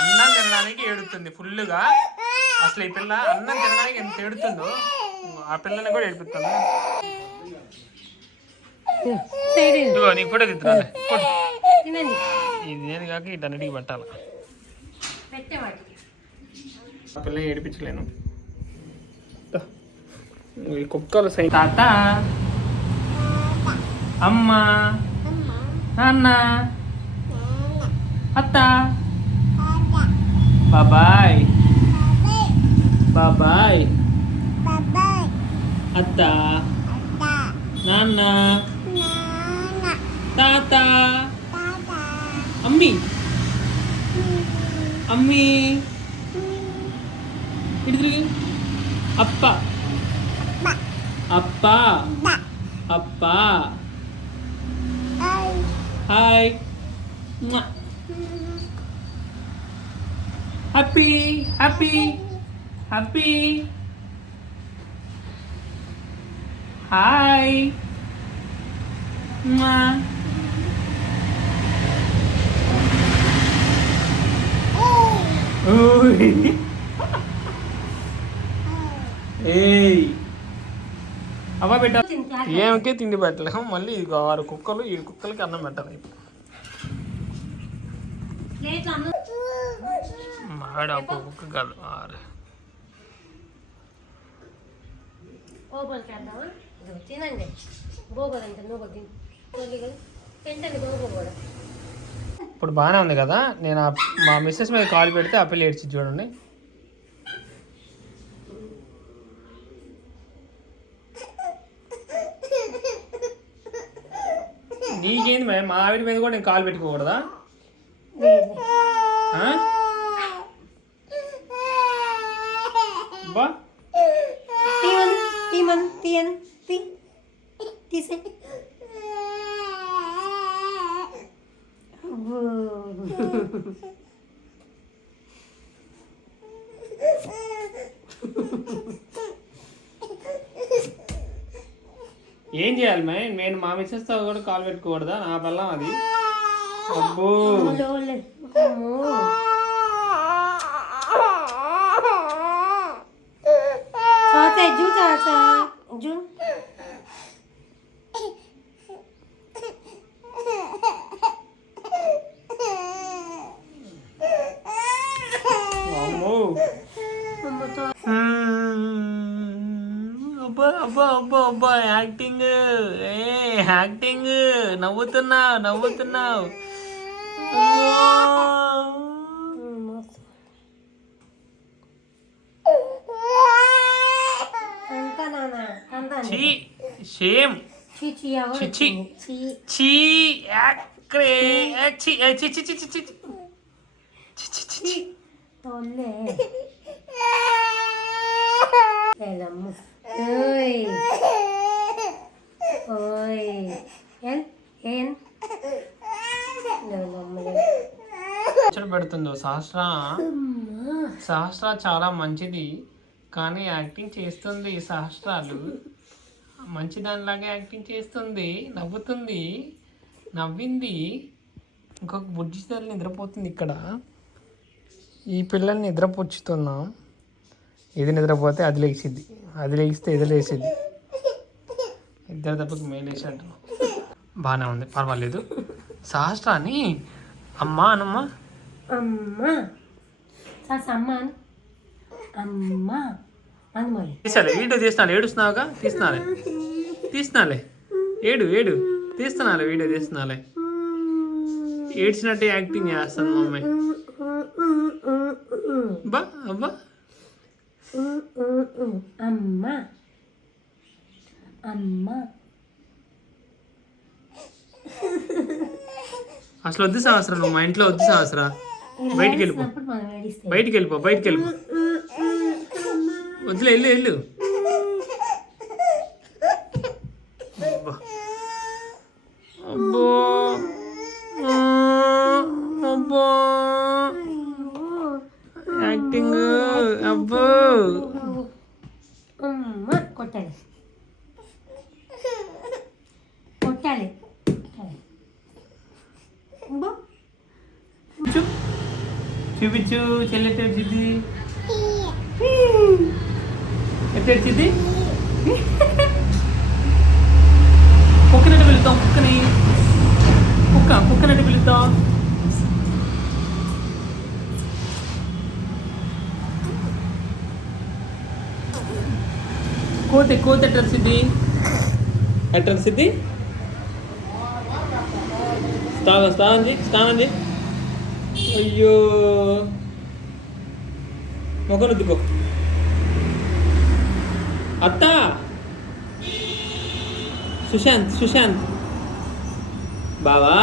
అన్నం తినడానికి ఏడుతుంది ఫుల్గా. అసలు ఈ పిల్ల అన్నం తినడానికి ఎంత ఏడుతుందో ఆ పిల్లని కూడా ఏడిపిస్తాను. ఇదిగో నీకు ఫోటో తిప్పుతాను. ఇది ఏది కాక ఇటన్నిటికి పెట్టాలి. ఆ పిల్ల ఏడిపించలేను. ఈ కుక్కలు సై తాత, అమ్మ, నాన్న, అత్త, బాబాయ్ బాబాయ్, అత్త, నాన్న, తాత, అమ్మి అమ్మి, ఇటు తిరిగి, అప్ప అప్ప అప్ప, hi, happy happy happy, hi, ఏయ్ అవ్వ పెట్ట ఏమకే తిండి పెట్టలేము. మళ్ళీ ఇది 6 కుక్కలు, 7 కుక్కలకి అన్నం పెట్టాలి. మాడ ఒక్క కుక్క కాదు 6. ఇప్పుడు బాగానే ఉంది కదా. నేను మా మిస్సెస్ మీద కాల్ పెడితే ఆ పిల్ల ఏడ్చి చూడండి. నీకేంది మే, మా ఆవిడ మీద కూడా నేను కాల్ పెట్టుకోకూడదా? బా తీసే ఏం చేయాలి మే? నేను మా మిస్సెస్తో కూడా కాల్ పెట్టుకోకూడదా? నా పల్లం అది. అబ్బో అబ్బా అబ్బా అబ్బా, యాక్టింగ్ యాక్టింగ్, నవ్వుతున్నావు. షేమ్ పెడుతుందో సహస్ర చాలా మంచిది, కానీ యాక్టింగ్ చేస్తుంది. సహస్రాలు మంచిదానిలాగా యాక్టింగ్ చేస్తుంది, నవ్వింది. ఇంకొక బుజ్జి తల్లి నిద్రపోతుంది ఇక్కడ. ఈ పిల్లల్ని నిద్రపుచ్చుతున్నాం. ఇది నిద్రపోతే అది లేచిద్ది, అది లేస్తే ఇది లేచిద్ది. ఇద్దరు దెబ్బకి మేలేసాడు. బాగానే ఉంది, పర్వాలేదు. సహస్రాన్ని అమ్మా అనమ్మా, తీసాలే వీడియో తీస్తున్నాను. ఏడుస్తున్నావుగా, తీస్తున్నాలే ఏడు తీస్తున్నాలే, వీడియో తీస్తున్నాలే. ఏడ్చినట్టే యాక్టింగ్ చేస్తాను మమ్మీ. అబ్బా అబ్బా అమ్మా అమ్మా, అసలు వద్దు సహస్ర, నువ్వు మా ఇంట్లో వద్దు సహస్ర. బయటికి వెళ్ళిపో. వద్దులే, వెళ్ళు. అబ్బో అబ్బో యాక్టింగ్. అబ్బో కొట్టాలి. చూపించు చెల్లి ఎట్ట ఏడ్చిద్ది ఎట్ట ఏడ్చిద్ది కుక్కనట్టు పిలుద్దాం కుక్కనట్టు పిలుద్దాం కోత ఎట్ట అరిసిద్ది స్నానం చేయి అయ్యో మొగను దిక్కో అత్త సుశాంత్ బావా